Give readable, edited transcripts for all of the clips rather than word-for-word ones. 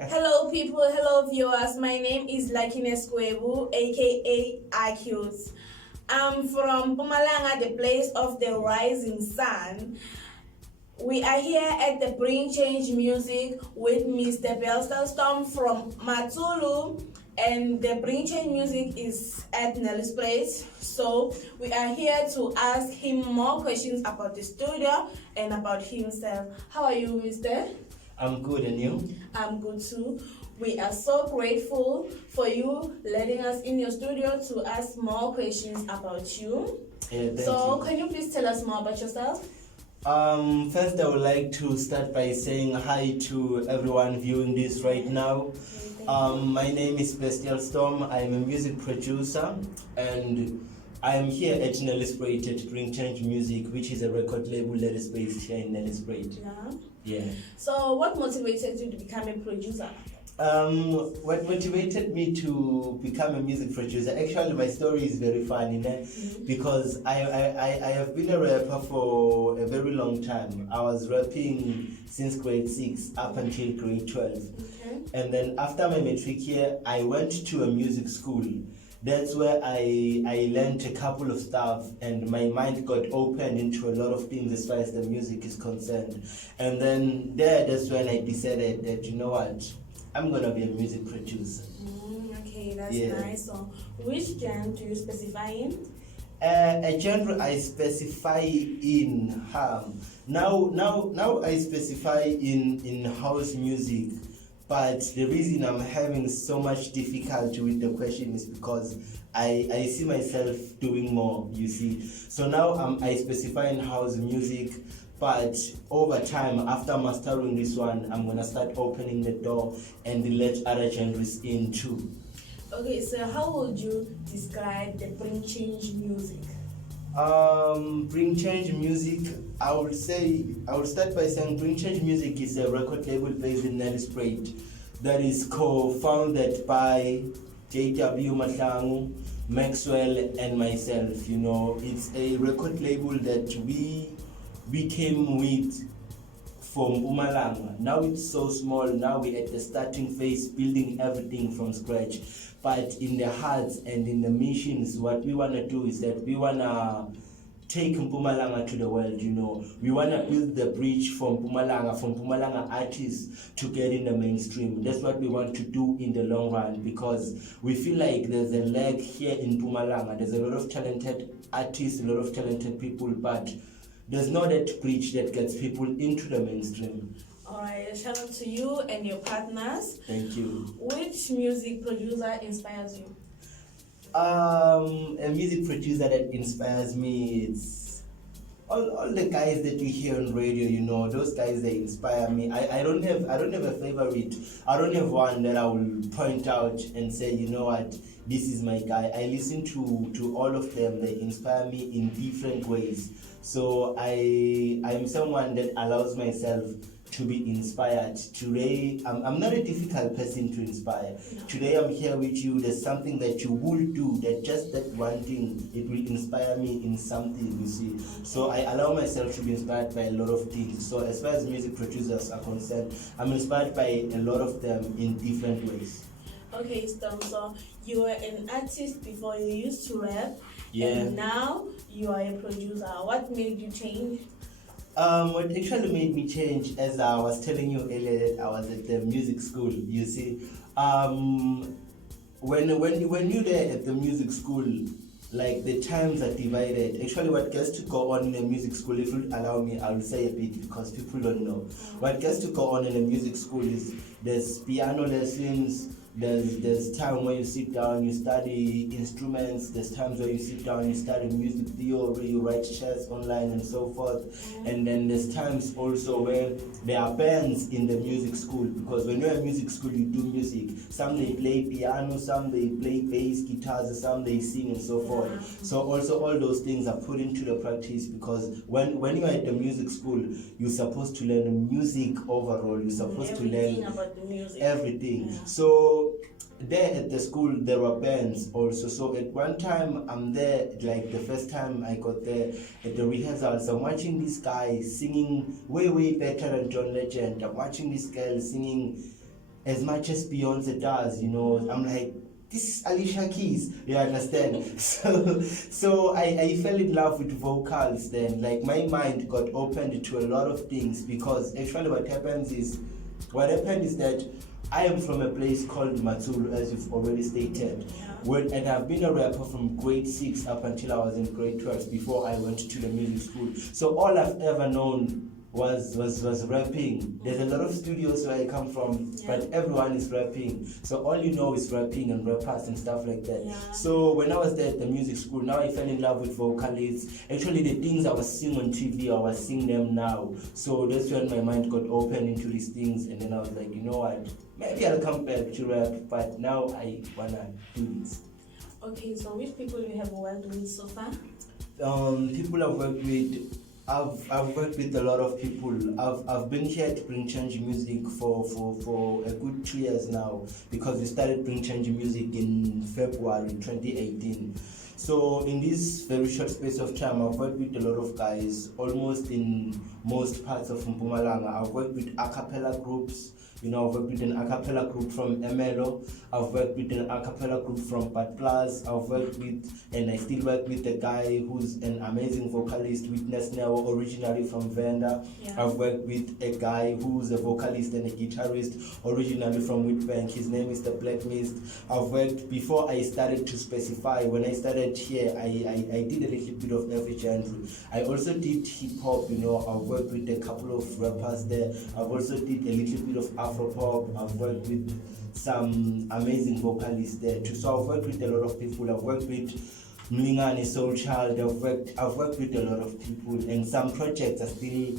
Hello people, hello viewers. My name is Lakines Kwebu, aka Acute. I'm from Pumalanga, the place of the rising sun. We are here at the Bring Change Music with Mr. Bestial Storm from Matulu, and the Bring Change Music is at Nelly's place. So we are here to ask him more questions about the studio and about himself. How are you, Mr.? I'm good, and you? I'm good too. We are so grateful for you letting us in your studio to ask more questions about you. Yeah, thank So, you. can you please tell us more about yourself? First, I would like to start by saying hi to everyone viewing this right now. My name is Bestial Storm. I'm a music producer, and I'm here at Nelly's to bring change music, which is a record label that is based here in Nelly's. Yeah. Yeah. So, what motivated you to become a producer? What motivated me to become a music producer? Actually, my story is very funny, because I have been a rapper for a very long time. I was rapping since grade 6 up until grade 12. Okay. And then after my matric year, I went to a music school. That's where I learned a couple of stuff, and my mind got opened into a lot of things as far as the music is concerned. And then that's when I decided that, you know what, I'm gonna be a music producer. Okay, that's nice. So, which genre do you specify in? A genre I specify in now I specify in house music. But the reason I'm having so much difficulty with the question is because I see myself doing more, you see. So now I specify in house music, but over time, after mastering this one, I'm gonna start opening the door and let other genres in too. Okay, so how would you describe the Bring Change Music? Bring Change Music, I would start by saying Bring Change Music is a record label based in Nelly's that is co-founded by JW Mahlangu, Maxwell, and myself. You know, it's a record label that we came with from Mpumalanga. Now it's so small. Now we're at the starting phase, building everything from scratch. But in the hearts and in the missions, what we want to do is that we want to take Mpumalanga to the world, you know. We want to build the bridge from Pumalanga artists to get in the mainstream. That's what we want to do in the long run, because we feel like there's a lag here in Pumalanga. There's a lot of talented artists, a lot of talented people, but there's not that bridge that gets people into the mainstream. Alright, shout out to you and your partners. Thank you. Which music producer inspires you? A music producer that inspires me, it's all the guys that you hear on radio, you know, those guys, they inspire me. I don't have a favorite. I don't have one that I will point out and say, you know what, this is my guy. I listen to all of them. They inspire me in different ways. So I'm someone that allows myself to be inspired. Today, I'm not a difficult person to inspire. Today, I'm here with you. There's something that you will do, that one thing, it will inspire me in something, you see. So I allow myself to be inspired by a lot of things. So as far as music producers are concerned, I'm inspired by a lot of them in different ways. Okay, Storm, so you were an artist before, you used to rap, and now you are a producer. What made you change? What actually made me change, as I was telling you earlier, I was at the music school, you see. When you're there at the music school, like the times are divided. Actually, what gets to go on in a music school, if you allow me, I'll say a bit because people don't know. What gets to go on in a music school is there's piano lessons, there's time where you sit down, you study instruments, there's times where you sit down, you study music theory, you write chess online and so forth. And then there's times also where there are bands in the music school, because when you're in music school, you do music. Some they play piano, some they play bass, guitars, some they sing and so forth. So also all those things are put into the practice, because when you're at the music school, you're supposed to learn music overall. You're supposed to learn about the music. Everything. So there at the school there were bands also. So at one time I'm there, like the first time I got there at the rehearsals, I'm watching this guy singing way better than John Legend. I'm watching this girl singing as much as Beyonce does, you know. I'm like, this is Alicia Keys, you understand? So I fell in love with vocals then. Like, my mind got opened to a lot of things, because actually what happened is that I am from a place called Matsulu, as you've already stated. And I've been a rapper from grade 6 up until I was in grade 12 before I went to the music school. So all I've ever known was rapping. There's a lot of studios where I come from, but everyone is rapping. So all you know is rapping and rappers and stuff like that. So when I was there at the music school, now I fell in love with vocalists. Actually, the things I was seeing on TV, I was seeing them now. So that's when my mind got open into these things, and then I was like, you know what? Maybe I'll come back to rap, but now I wanna do this. Okay, so which people you have worked with so far? People I've worked with, I've worked with a lot of people. I've been here at Bring Change Music for a good 2 years now, because we started Bring Change Music in February 2018. So in this very short space of time, I've worked with a lot of guys, almost in most parts of Mpumalanga. I've worked with a cappella groups. You know, I've worked with an a cappella group from Emelo. I've worked with an a cappella group from Bad Plus. I've worked with, and I still work with a guy who's an amazing vocalist, Witness Now, originally from Venda. I've worked with a guy who's a vocalist and a guitarist, originally from Witbank. His name is The Black Mist. I've worked, before I started to specify, when I started here, I did a little bit of every genre. I also did hip hop, you know. I've worked with a couple of rappers there. I've also did a little bit of Afro-pop. I've worked with some amazing vocalists there too. So I've worked with a lot of people. I've worked with Mlingani, Soul Child. I've worked with a lot of people, and some projects are still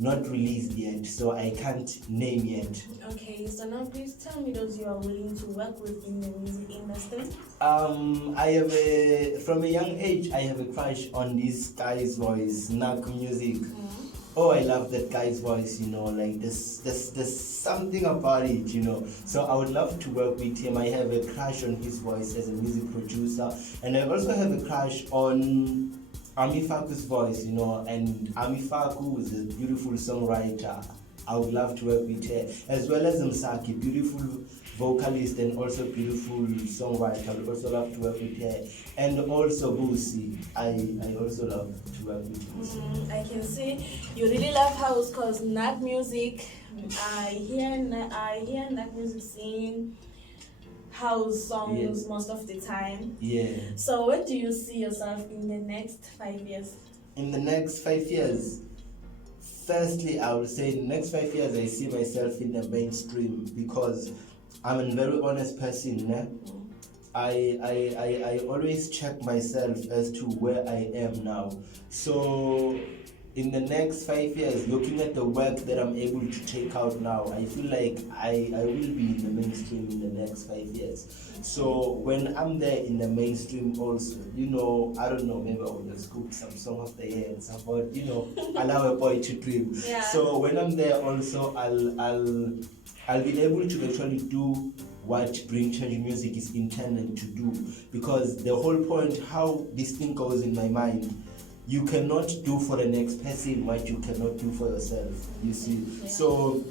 not released yet, so I can't name yet. Okay, so now please tell me those you are willing to work with in the music industry. I have from a young age, I have a crush on this guy's voice, Nak Music. Oh, I love that guy's voice, you know, like there's something about it, you know. So I would love to work with him. I have a crush on his voice as a music producer, and I also have a crush on Amifaku's voice, you know, and Amifaku is a beautiful songwriter. I would love to work with her, as well as Msaki, beautiful vocalist and also beautiful songwriter. I would also love to work with her, and also Busi. I also love to work with Busi. I can see you really love house, cause Nat music. I hear Nat music sing house songs most of the time. So where do you see yourself in the next 5 years? In the next 5 years, firstly, I would say in the next 5 years, I see myself in the mainstream, because I'm a very honest person. I always check myself as to where I am now. So in the next 5 years, looking at the work that I'm able to take out now, I feel like I will be in the mainstream in the next 5 years. So when I'm there in the mainstream also, you know, I don't know, maybe I'll just cook some song of the year and some, but you know, allow a boy to dream. So when I'm there also, I'll be able to actually do what Bring Change Music is intended to do, because the whole point, how this thing goes in my mind, you cannot do for the next person what you cannot do for yourself, you see. So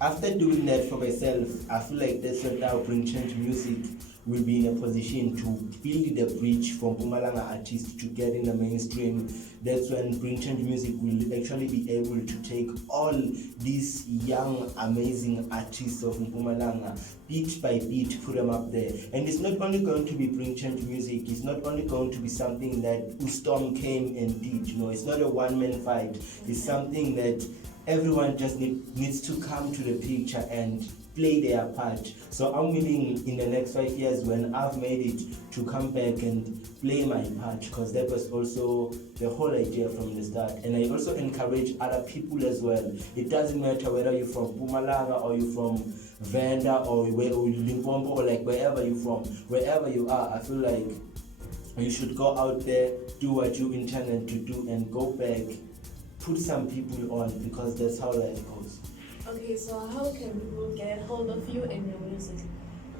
after doing that for myself, I feel like that's when now Bring Change Music will be in a position to build the bridge for Mpumalanga artists to get in the mainstream. That's when Bring Change Music will actually be able to take all these young, amazing artists of Mpumalanga, bit by bit, put them up there. And it's not only going to be Bring Change Music, it's not only going to be something that Storm came and did, you know, it's not a one-man fight, it's something that everyone just needs to come to the picture and play their part. So I'm willing in the next 5 years, when I've made it, to come back and play my part, because that was also the whole idea from the start. And I also encourage other people as well. It doesn't matter whether you're from Mpumalanga or you're from Venda or Limpopo, or like wherever you're from, wherever you are, I feel like you should go out there, do what you intended to do, and go back, put some people on, because that's how life goes. Okay, so how can people get hold of you and your music?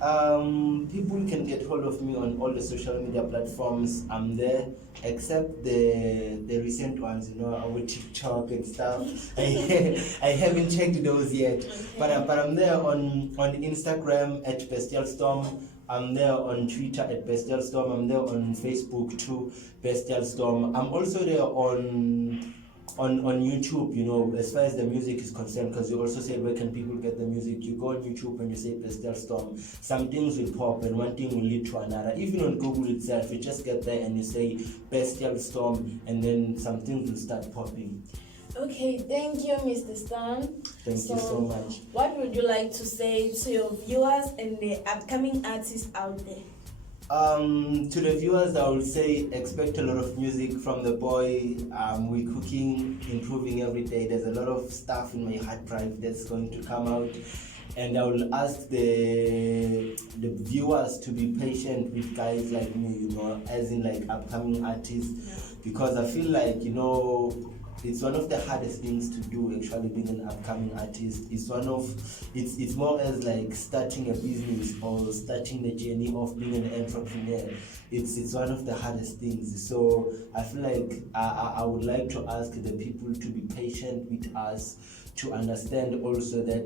People can get hold of me on all the social media platforms. I'm there, except the recent ones, our TikTok and stuff. I haven't checked those yet, Okay. but I'm there on Instagram at Bestial Storm. I'm there on Twitter at Bestial Storm. I'm there on Facebook too, Bestial Storm. I'm also there on YouTube, as far as the music is concerned, because you also said where can people get the music. You go on YouTube and you say Bestial Storm, some things will pop and one thing will lead to another. Even on Google itself, you just get there and you say Bestial Storm and then some things will start popping. Okay, thank you, Mr. Storm. Thank you so much. What would you like to say to your viewers and the upcoming artists out there? To the viewers, I would say expect a lot of music from the boy. We're cooking, improving every day. There's a lot of stuff in my hard drive that's going to come out, and I will ask the viewers to be patient with guys like me, as in like upcoming artists, because I feel like it's one of the hardest things to do, actually, being an upcoming artist. It's more as like starting a business or starting the journey of being an entrepreneur. It's one of the hardest things. So I feel like I would like to ask the people to be patient with us, to understand also that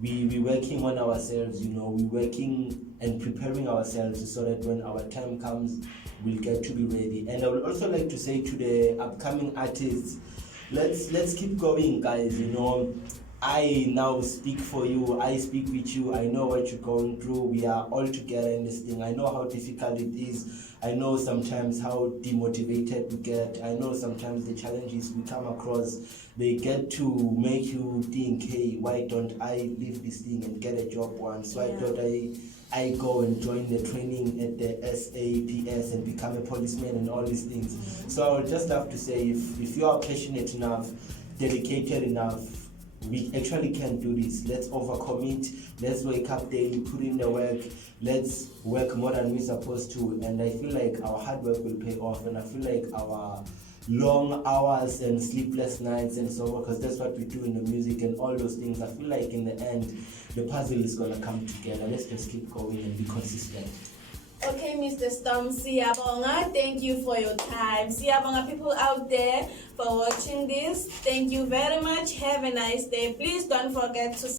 we're working on ourselves, we're working and preparing ourselves so that when our time comes, we'll get to be ready. And I would also like to say to the upcoming artists, let's keep going, guys. I now speak for you, I speak with you, I know what you're going through. We are all together in this thing. I know how difficult it is. I know sometimes how demotivated we get. I know sometimes the challenges we come across, they get to make you think, hey, why don't I leave this thing and get a job once? Why don't I go and join the training at the SAPS and become a policeman and all these things? So I would just have to say, if you are passionate enough, dedicated enough, we actually can do this. Let's overcommit. Let's wake up daily, put in the work. Let's work more than we're supposed to. And I feel like our hard work will pay off. And I feel like our long hours and sleepless nights and so on, because that's what we do in the music and all those things, I feel like in the end, the puzzle is going to come together. Let's just keep going and be consistent. Okay, Mr. Storm, siyabonga. Thank you for your time. Siyabonga, people out there, for watching this. Thank you very much. Have a nice day. Please don't forget to